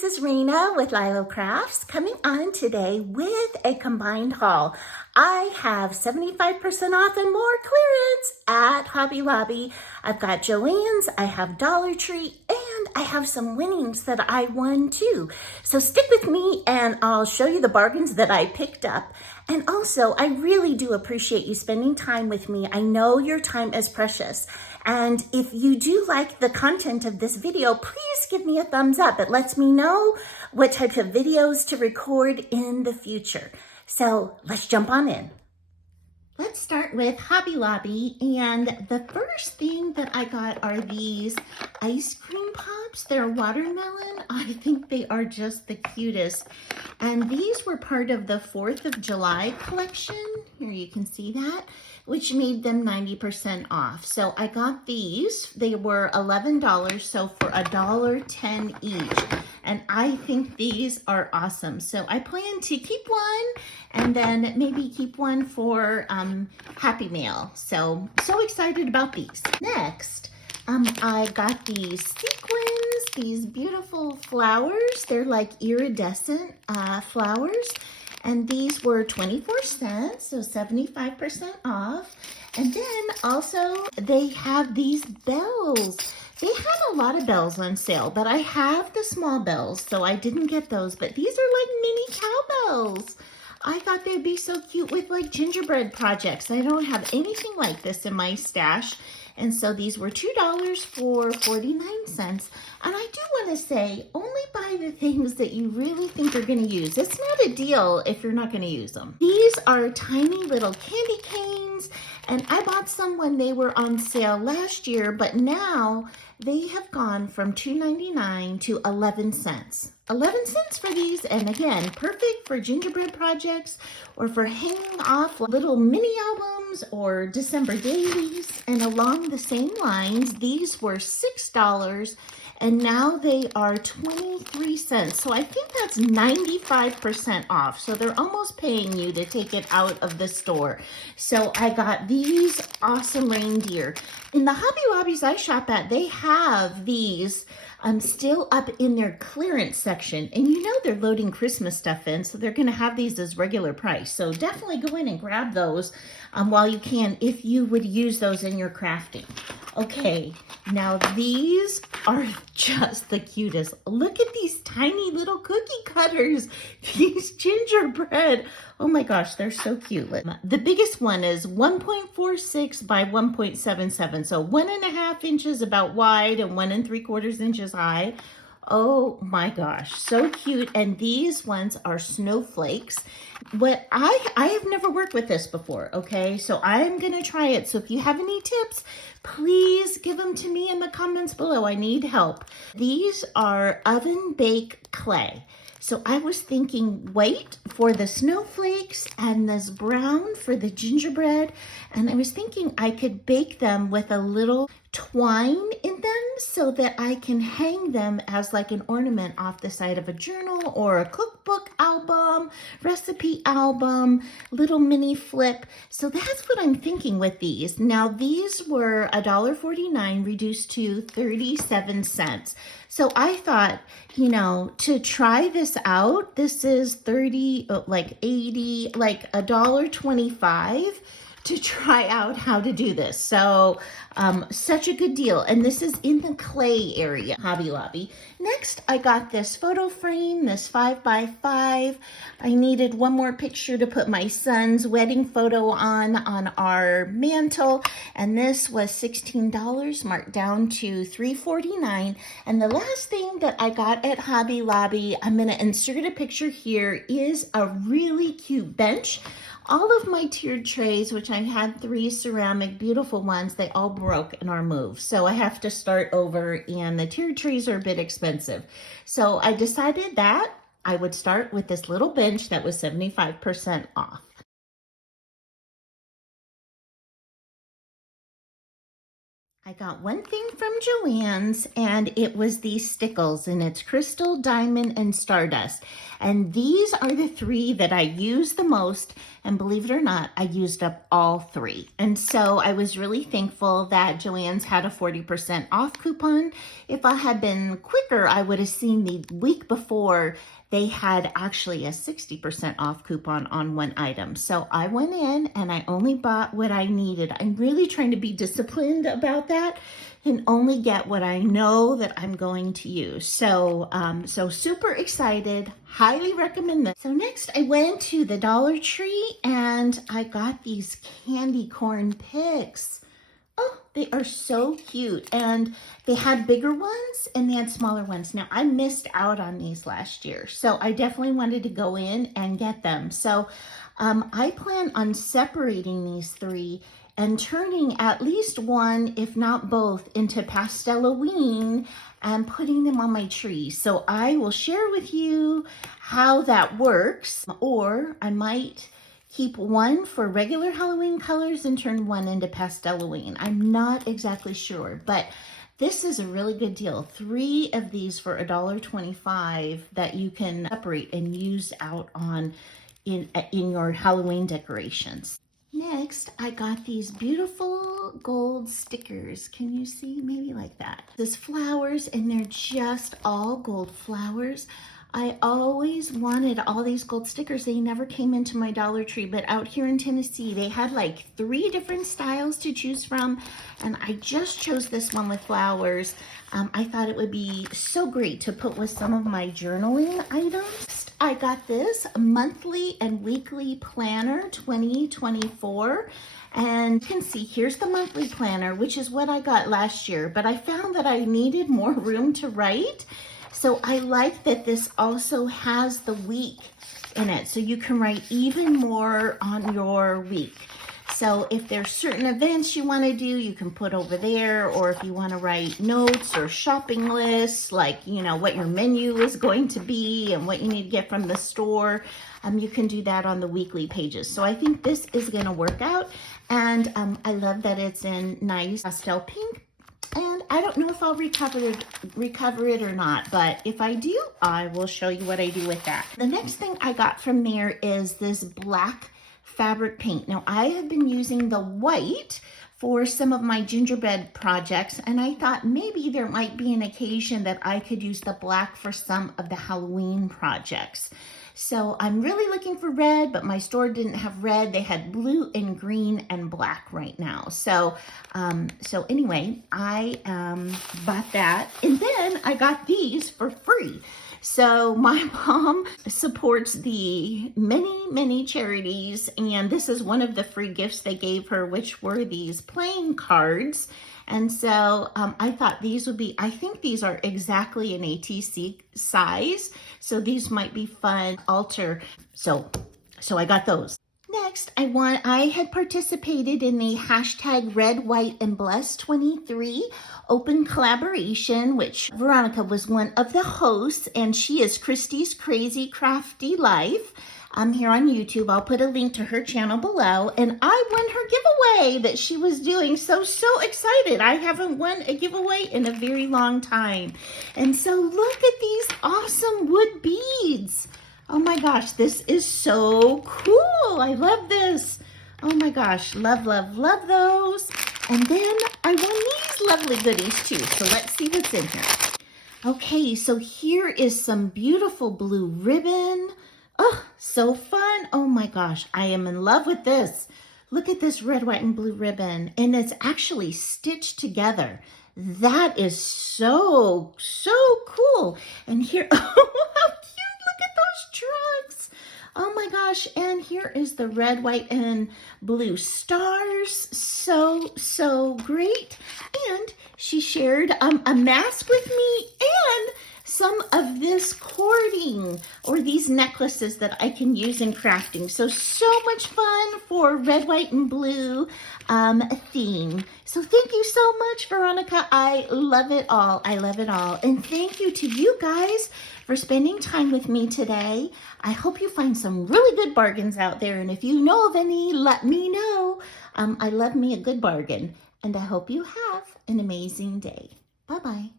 this is Rena with Lilo Crafts coming on today with a combined haul. I have 75% off and more clearance at Hobby Lobby. I've got Joann's, I have DollarTree, and I have some winnings that I won too. So stick with me and I'll show you the bargains that I picked up. And also, I really do appreciate you spending time with me. I know your time is precious. And if you do like the content of this video, please give me a thumbs up. It lets me know what type of videos to record in the future. So let's jump on in. Let's start with Hobby Lobby, and the first thing that I got are these ice cream pops. They're watermelon. I think they are just the cutest. And these were part of the 4th of July collection. Here you can see that, which made them 90% off. So I got these. They were $11, so for $1.10 each. And I think these are awesome. So I plan to keep one and then maybe keep one for Happy Mail. So excited about these. Next, I got these sequins, these beautiful flowers. They're like iridescent flowers. And these were 24 cents, so 75% off. And then also they have these bells. They had a lot of bells on sale, but I have the small bells, so I didn't get those. But these are like mini cowbells. I thought they'd be so cute with like gingerbread projects. I don't have anything like this in my stash. And so these were $2 for 49 cents. And I do want to say, only buy the things that you really think you're going to use. It's not a deal if you're not going to use them. These are tiny little candy canes. And I bought some when they were on sale last year, but now they have gone from $2.99 to 11 cents. 11 cents for these, and again, perfect for gingerbread projects or for hanging off little mini albums or December dailies. And along the same lines, these were $6 and now they are 23 cents. So I think that's 95% off. So they're almost paying you to take it out of the store. So I got these awesome reindeer. In the Hobby Lobbies I shop at, they have these still up in their clearance section. And you know they're loading Christmas stuff in, so they're going to have these as regular price. So definitely go in and grab those while you can, if you would use those in your crafting. Okay, now these are just the cutest. Look at these tiny little cookie cutters, these gingerbread. Oh my gosh, they're so cute. The biggest one is 1.46 by 1.77, so 1.5 inches about wide and 1 3/4 inches high. Oh my gosh, so cute. And these ones are snowflakes. What I have never worked with this before, okay? So I'm gonna try it. So if you have any tips, please give them to me in the comments below. I need help. These are oven baked clay. So I was thinking white for the snowflakes and this brown for the gingerbread. And I was thinking I could bake them with a little twine in them so that I can hang them as like an ornament off the side of a journal or a cookbook album, recipe album, little mini flip. So that's what I'm thinking with these. Now these were $1.49 reduced to 37 cents. So I thought, you know, to try this out, this is 30, like 80, like $1.25 to try out how to do this. So such a good deal. And this is in the clay area, Hobby Lobby. Next, I got this photo frame, this 5x5. I needed one more picture to put my son's wedding photo on our mantle. And this was $16, marked down to $3.49. And the last thing that I got at Hobby Lobby, I'm gonna insert a picture here, is a really cute bench. All of my tiered trays, which I had 3 ceramic, beautiful ones, they all broke and are moved. So I have to start over, and the tiered trays are a bit expensive. So I decided that I would start with this little bench that was 75% off. I got one thing from Joann's, and it was these stickles, and it's crystal, diamond, and stardust. And these are the 3 that I use the most. And believe it or not, I used up all 3. And so I was really thankful that Joann's had a 40% off coupon. If I had been quicker, I would have seen the week before they had actually a 60% off coupon on one item. So I went in and I only bought what I needed. I'm really trying to be disciplined about that and only get what I know that I'm going to use. So, so super excited, highly recommend this. So next I went to the Dollar Tree and I got these candy corn picks. Oh, they are so cute. And they had bigger ones and they had smaller ones. Now, I missed out on these last year, so I definitely wanted to go in and get them. So I plan on separating these 3 and turning at least one, if not both, into Pasteloween and putting them on my tree. So I will share with you how that works, or I might keep one for regular Halloween colors and turn one into Pasteloween. I'm not exactly sure, but this is a really good deal. 3 of these for $1.25 that you can separate and use out on in your Halloween decorations. Next, I got these beautiful gold stickers. Can you see? Maybe like that. This flowers, and they're just all gold flowers. I always wanted all these gold stickers. They never came into my Dollar Tree, but out here in Tennessee, they had like 3 different styles to choose from, and I just chose this one with flowers. I thought it would be so great to put with some of my journaling items. I got this monthly and weekly planner 2024. And you can see here's the monthly planner, which is what I got last year, but I found that I needed more room to write. So I like that this also has the week in it, so you can write even more on your week. So if there's certain events you want to do, you can put over there, or if you want to write notes or shopping lists, like, you know, what your menu is going to be and what you need to get from the store, you can do that on the weekly pages. So I think this is going to work out, and I love that it's in nice pastel pink. And I don't know if I'll recover it or not, but if I do, I will show you what I do with that. The next thing I got from there is this black fabric paint. Now, I have been using the white for some of my gingerbread projects, and I thought maybe there might be an occasion that I could use the black for some of the Halloween projects. So I'm really looking for red, but my store didn't have red. They had blue and green and black right now. So, so anyway, I bought that, and then I got these for free. So my mom supports the many charities, and this is one of the free gifts they gave her, which were these playing cards. And so I thought these would be, I think these are exactly an ATC size. So these might be fun, alter. So I got those. Next, I had participated in the hashtag Red, White, and Blessed 23 open collaboration, which Veronica was one of the hosts, and she is Christy's Crazy Crafty Life. Here on YouTube. I'll put a link to her channel below, and I won her giveaway that she was doing. So excited. I haven't won a giveaway in a very long time. And so look at these awesome wood beads. Oh my gosh, this is so cool. I love this. Oh my gosh, love those. And then I won these lovely goodies too. So let's see what's in here. Okay, so here is some beautiful blue ribbon. Oh, so fun. Oh my gosh, I am in love with this. Look at this red, white, and blue ribbon, and it's actually stitched together. That is so cool. And here, oh, how cute, look at those trucks. Oh my gosh, and here is the red, white, and blue stars. So great. And she shared a mask with me and some of this cording or these necklaces that I can use in crafting. So much fun for red, white, and blue theme. So thank you so much, Veronica. I love it all. I love it all. And thank you to you guys for spending time with me today. I hope you find some really good bargains out there. And if you know of any, let me know. I love me a good bargain. And I hope you have an amazing day. Bye-bye.